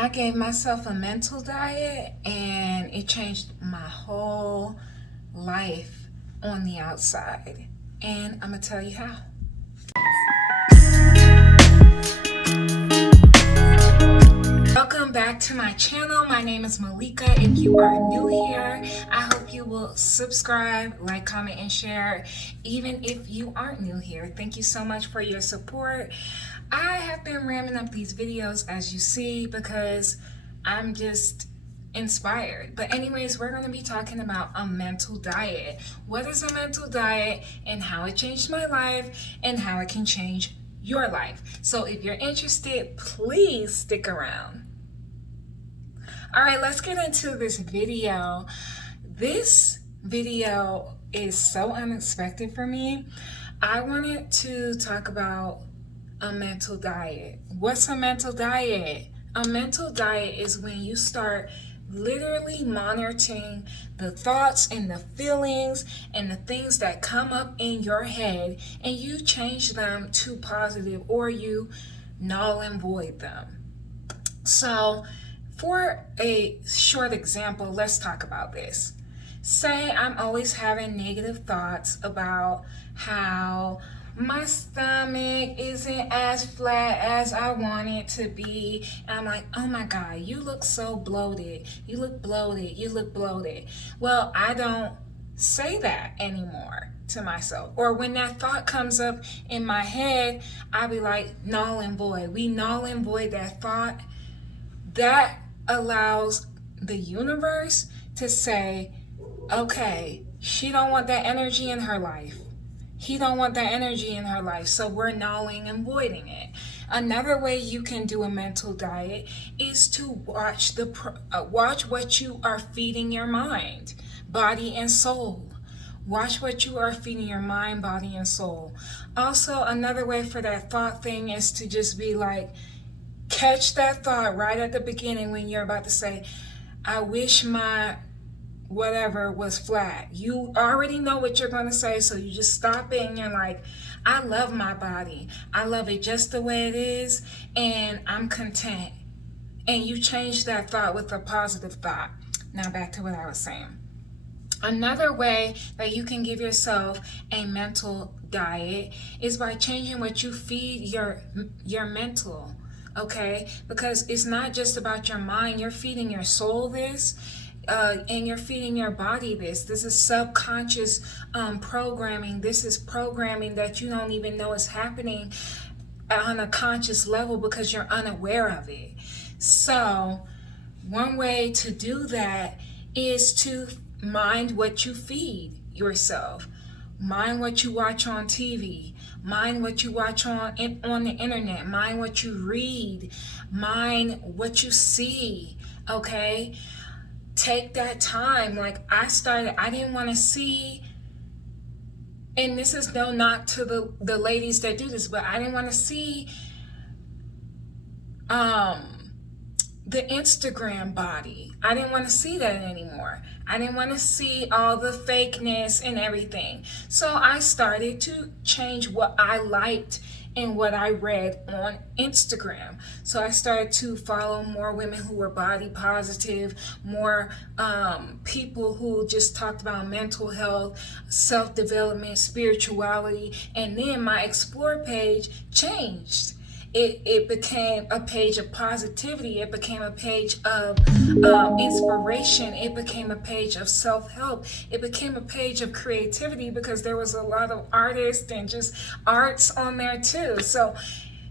I gave myself a mental diet and it changed my whole life on the outside. And I'm going to tell you how. Welcome back to my channel. My name is Malika. If you are new here, I hope you will subscribe, like, comment, and share. Even if you aren't new here, thank you so much for your support. I have been ramming up these videos, as you see, because I'm just inspired. But anyways, we're going to be talking about a mental diet. What is a mental diet and how it changed my life and how it can change your life. So if you're interested, please stick around. All right, let's get into this video. This video is so unexpected for me. I wanted to talk about a mental diet. What's a mental diet? A mental diet is when you start literally monitoring the thoughts and the feelings and the things that come up in your head, and you change them to positive, or you null and void them. So for a short example, let's talk about this. Say I'm always having negative thoughts about how my stomach isn't as flat as I want it to be. And I'm like, oh my God, you look so bloated. You look bloated. You look bloated. Well, I don't say that anymore to myself. Or when that thought comes up in my head, I'll be like, null and void. We null and void that thought. That allows the universe to say, okay, she don't want that energy in her life. He don't want that energy in her life, so we're nulling and voiding it. Another way you can do a mental diet is to watch what you are feeding your mind, body, and soul. Watch what you are feeding your mind, body, and soul. Also, another way for that thought thing is to just be like, catch that thought right at the beginning when you're about to say, I wish my whatever was flat. You already know what you're going to say, so you just stop it and you're like, I love my body. I love it just the way it is, and I'm content. And you change that thought with a positive thought. Now back to what I was saying. Another way that you can give yourself a mental diet is by changing what you feed your mental, okay? Because it's not just about your mind. You're feeding your soul this. And you're feeding your body this. This is subconscious programming. This is programming that you don't even know is happening on a conscious level because you're unaware of it. So one way to do that is to mind what you feed yourself. Mind what you watch on TV. Mind what you watch on the internet. Mind what you read. Mind what you see. Okay? Take that time. Like I didn't want to see, and this is no knock to the ladies that do this, but I didn't want to see the Instagram body. I didn't want to see that anymore. I didn't want to see all the fakeness and everything. So I started to change what I liked and what I read on Instagram. So I started to follow more women who were body positive, more people who just talked about mental health, self-development, spirituality, and then my Explore page changed. It became a page of positivity. It became a page of inspiration. It became a page of self-help. It became a page of creativity because there was a lot of artists and just arts on there too. So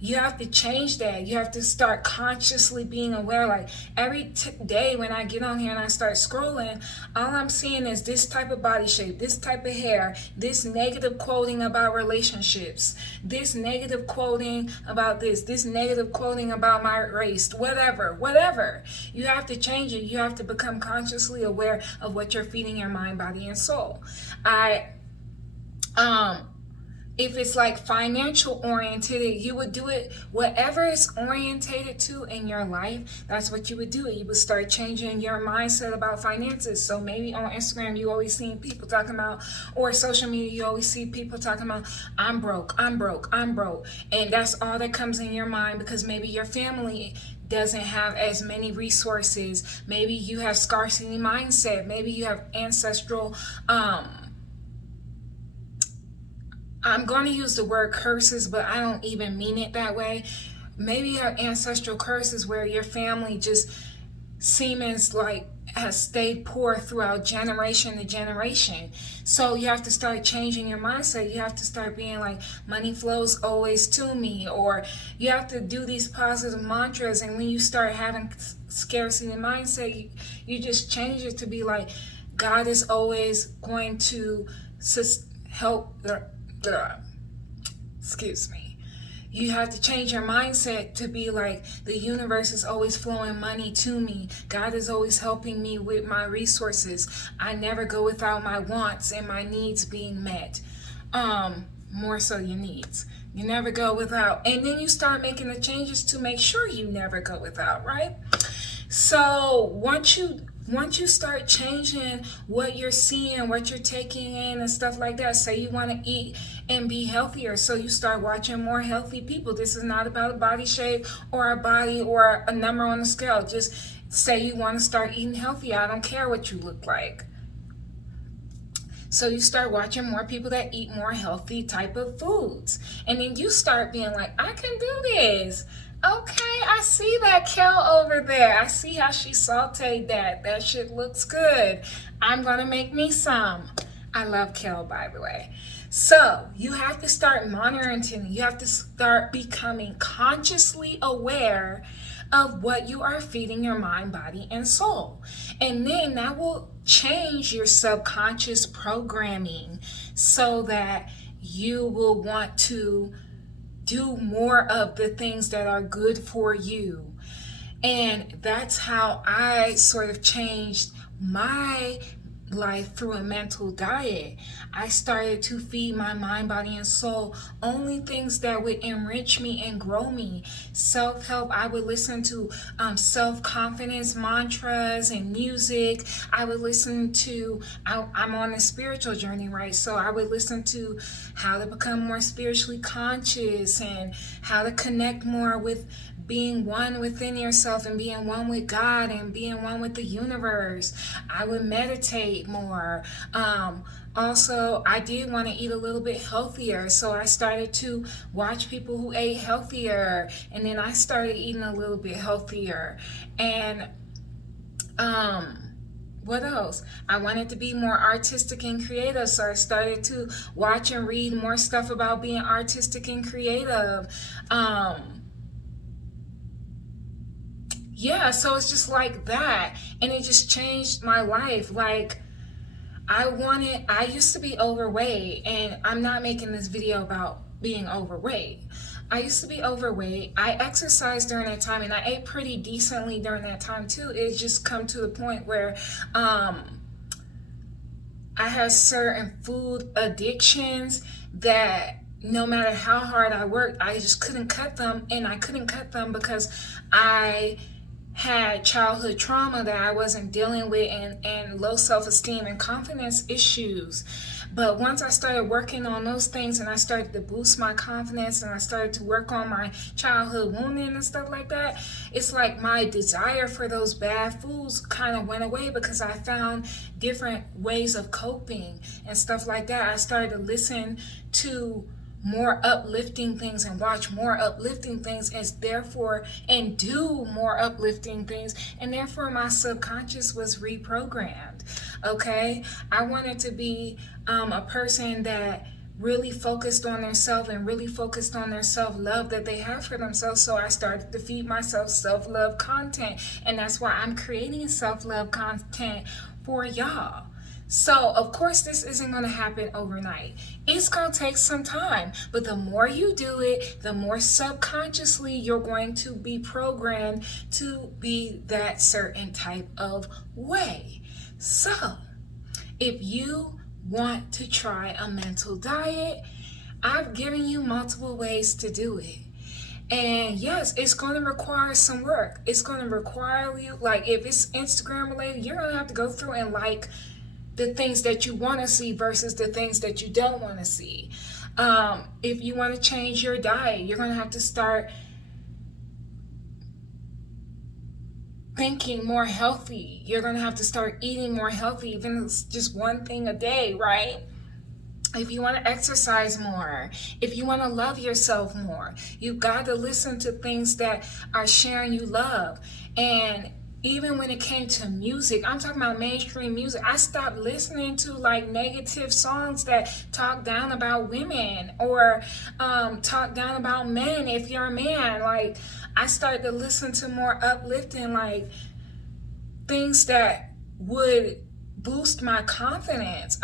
you have to change that. You have to start consciously being aware. Like every day when I get on here and I start scrolling, all I'm seeing is this type of body shape, this type of hair, this negative quoting about relationships, this negative quoting about this negative quoting about my race, whatever. You have to change it. You have to become consciously aware of what you're feeding your mind, body, and soul. if it's like financial oriented, you would do it. Whatever it's orientated to in your life, that's what you would do. You would start changing your mindset about finances. So maybe on Instagram you always see people talking about, or social media you always see people talking about, I'm broke, I'm broke, I'm broke, and that's all that comes in your mind, because maybe your family doesn't have as many resources. Maybe you have scarcity mindset. Maybe you have ancestral I'm going to use the word curses, but I don't even mean it that way. Maybe you have ancestral curses where your family just seems like has stayed poor throughout generation to generation. So you have to start changing your mindset. You have to start being like, money flows always to me, or you have to do these positive mantras. And when you start having scarcity mindset, you just change it to be like, God is always going to help excuse me. You have to change your mindset to be like, the universe is always flowing money to me. God is always helping me with my resources. I never go without my wants and my needs being met. More so your needs. You never go without. And then you start making the changes to make sure you never go without, right? So once you start changing what you're seeing, what you're taking in and stuff like that, say you want to eat and be healthier, so you start watching more healthy people. This is not about a body shape or a body or a number on the scale. Just say you want to start eating healthy. I don't care what you look like. So you start watching more people that eat more healthy type of foods. And then you start being like, I can do this. Okay, I see that kale over there. I see how she sauteed that. That shit looks good. I'm going to make me some. I love kale, by the way. So you have to start monitoring. You have to start becoming consciously aware of what you are feeding your mind, body, and soul. And then that will change your subconscious programming so that you will want to do more of the things that are good for you. And that's how I sort of changed my life through a mental diet. I started to feed my mind, body, and soul only things that would enrich me and grow me. Self-help, I would listen to self-confidence mantras and music. I would listen to, I'm on a spiritual journey, right? So I would listen to how to become more spiritually conscious and how to connect more with being one within yourself and being one with God and being one with the universe. I would meditate more. Also, I did want to eat a little bit healthier, so I started to watch people who ate healthier, and then I started eating a little bit healthier. And what else? I wanted to be more artistic and creative, so I started to watch and read more stuff about being artistic and creative. Yeah, so it's just like that, and it just changed my life. Like, I used to be overweight, and I'm not making this video about being overweight. I used to be overweight. I exercised during that time, and I ate pretty decently during that time too. It just come to the point where I had certain food addictions that no matter how hard I worked, I just couldn't cut them, and I couldn't cut them because I had childhood trauma that I wasn't dealing with, and low self-esteem and confidence issues. But once I started working on those things and I started to boost my confidence and I started to work on my childhood wounding and stuff like that, it's like my desire for those bad foods kind of went away because I found different ways of coping and stuff like that. I started to listen to more uplifting things and watch more uplifting things, and do more uplifting things, and therefore my subconscious was reprogrammed. Okay, I wanted to be a person that really focused on themselves and really focused on their self-love that they have for themselves. So I started to feed myself self-love content, and that's why I'm creating self-love content for y'all. So, of course, this isn't going to happen overnight. It's going to take some time. But the more you do it, the more subconsciously you're going to be programmed to be that certain type of way. So, if you want to try a mental diet, I've given you multiple ways to do it. And yes, it's going to require some work. It's going to require you, like if it's Instagram related, you're going to have to go through and like the things that you want to see versus the things that you don't want to see. If you want to change your diet, you're going to have to start thinking more healthy. You're going to have to start eating more healthy, even if it's just one thing a day, right? If you want to exercise more, if you want to love yourself more, you've got to listen to things that are sharing you love. And even when it came to music, I'm talking about mainstream music, I stopped listening to like negative songs that talk down about women or talk down about men. If you're a man, like I started to listen to more uplifting, like things that would boost my confidence.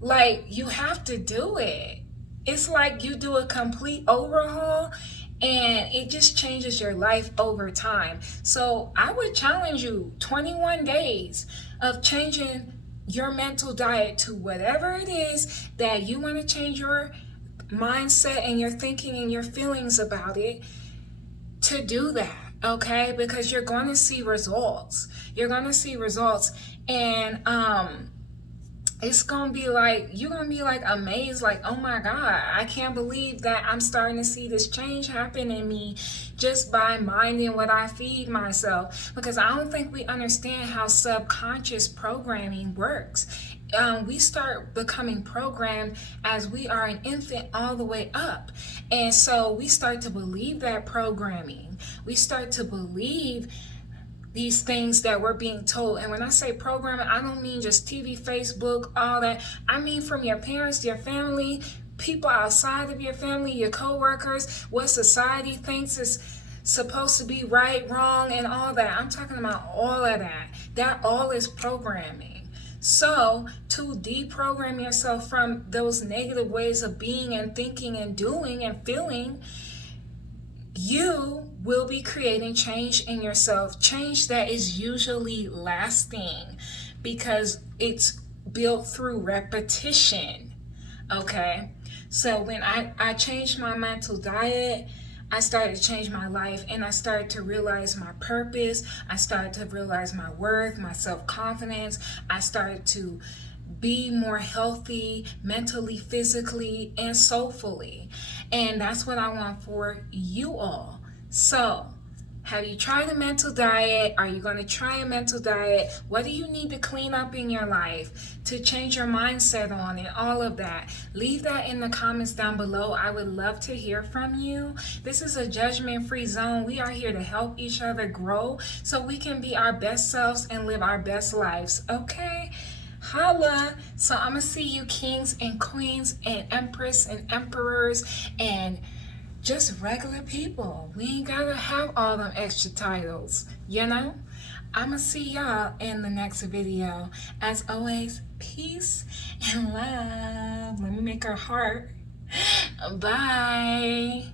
Like you have to do it. It's like you do a complete overhaul and it just changes your life over time. So I would challenge you 21 days of changing your mental diet to whatever it is that you want to change your mindset and your thinking and your feelings about it, to do that, okay? Because you're going to see results. You're going to see results. And it's gonna be like, you're gonna be like amazed, like, oh my God, I can't believe that I'm starting to see this change happen in me just by minding what I feed myself. Because I don't think we understand how subconscious programming works. We start becoming programmed as we are an infant all the way up. And so we start to believe that programming. We start to believe these things that we're being told. And when I say programming, I don't mean just TV, Facebook, all that. I mean from your parents, your family, people outside of your family, your co-workers, what society thinks is supposed to be right, wrong, and all that. I'm talking about all of that. That all is programming. So to deprogram yourself from those negative ways of being and thinking and doing and feeling, you will be creating change in yourself, change that is usually lasting because it's built through repetition, okay? So when I changed my mental diet, I started to change my life and I started to realize my purpose. I started to realize my worth, my self-confidence. I started to be more healthy mentally, physically, and soulfully. And that's what I want for you all. So, have you tried a mental diet? Are you going to try a mental diet? What do you need to clean up in your life to change your mindset on and all of that? Leave that in the comments down below. I would love to hear from you. This is a judgment-free zone. We are here to help each other grow so we can be our best selves and live our best lives, okay? Holla. So I'm gonna see you kings and queens and empress and emperors and just regular people. We ain't gotta have all them extra titles, you know? I'm gonna see y'all in the next video. As always, peace and love. Let me make a heart. Bye.